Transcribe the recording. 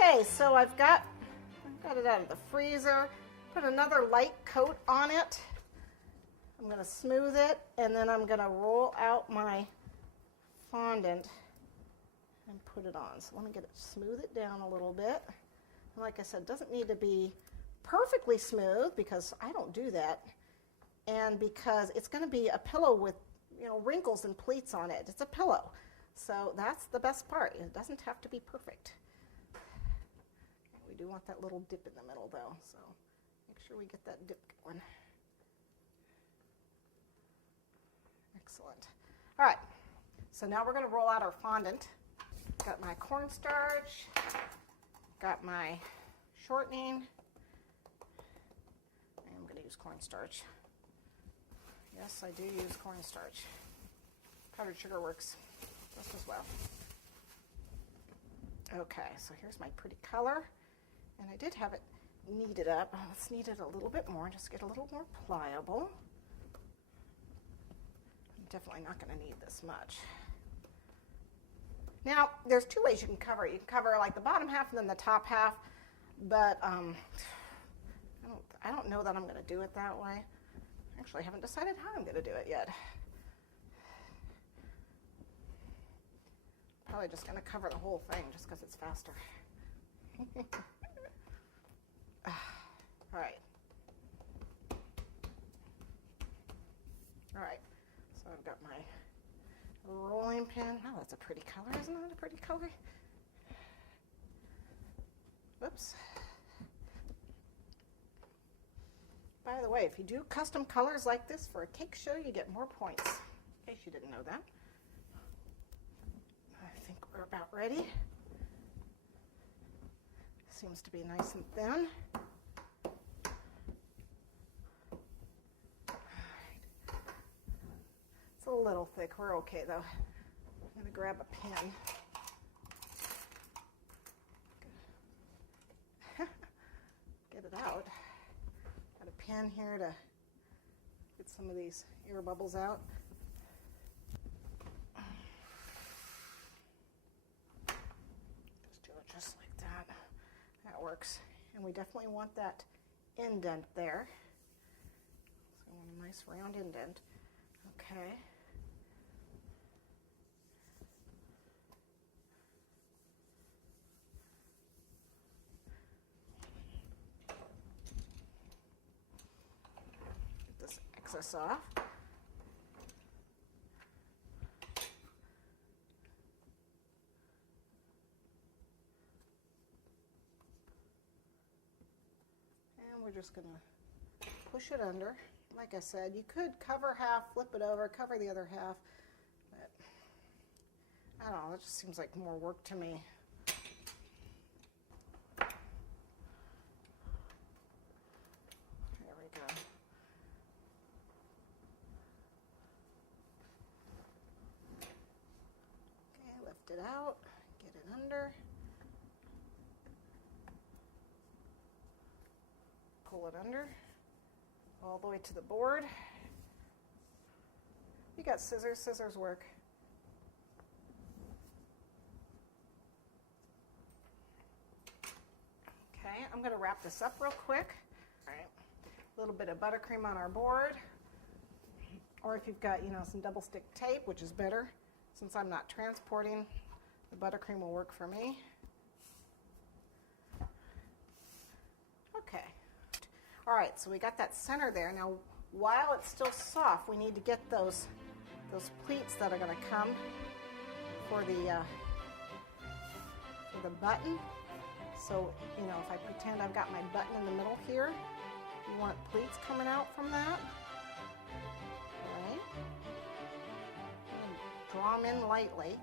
Okay, so I've got it out of the freezer. Put another light coat on it. I'm going to smooth it, and then I'm going to roll out my fondant and put it on. So I want to smooth it down a little bit. And like I said, it doesn't need to be perfectly smooth because I don't do that, and because it's going to be a pillow with wrinkles and pleats on it. It's a pillow, so that's the best part. It doesn't have to be perfect. We do want that little dip in the middle though, so make sure we get that dip going. Excellent. All right, so now we're going to roll out our fondant. Got my cornstarch, got my shortening. I'm going to use cornstarch. Yes, I do use cornstarch. Powdered sugar works just as well. Okay, so here's my pretty color. And I did have it kneaded up. Let's knead it a little bit more, just get a little more pliable. I'm definitely not going to need this much. Now, there's two ways you can cover it. You can cover like the bottom half and then the top half, but I don't know that I'm going to do it that way. Actually, I haven't decided how I'm going to do it yet. Probably just going to cover the whole thing just because it's faster. All right. All right. So I've got my rolling pin. Oh, that's a pretty color. Isn't that a pretty color? Whoops. By the way, if you do custom colors like this for a cake show, you get more points, in case you didn't know that. I think we're about ready. Seems to be nice and thin. All right. It's a little thick. We're okay, though. I'm going to grab a pen. Get it out. Got a pen here to get some of these air bubbles out. Just do it just like that. That works. And we definitely want that indent there. So we want a nice round indent. Okay. Get this excess off. We're just going to push it under. Like I said, you could cover half, flip it over, cover the other half, but I don't know, that just seems like more work to me. There we go. Okay, lift it out, get it under. Pull it under, all the way to the board. You got scissors, scissors work. Okay, I'm going to wrap this up real quick. All right, a little bit of buttercream on our board, or if you've got, some double stick tape, which is better. Since I'm not transporting, the buttercream will work for me. Okay. All right, so we got that center there. Now, while it's still soft, we need to get those pleats that are going to come for the button. So, if I pretend I've got my button in the middle here, you want pleats coming out from that. All right. Draw them in lightly.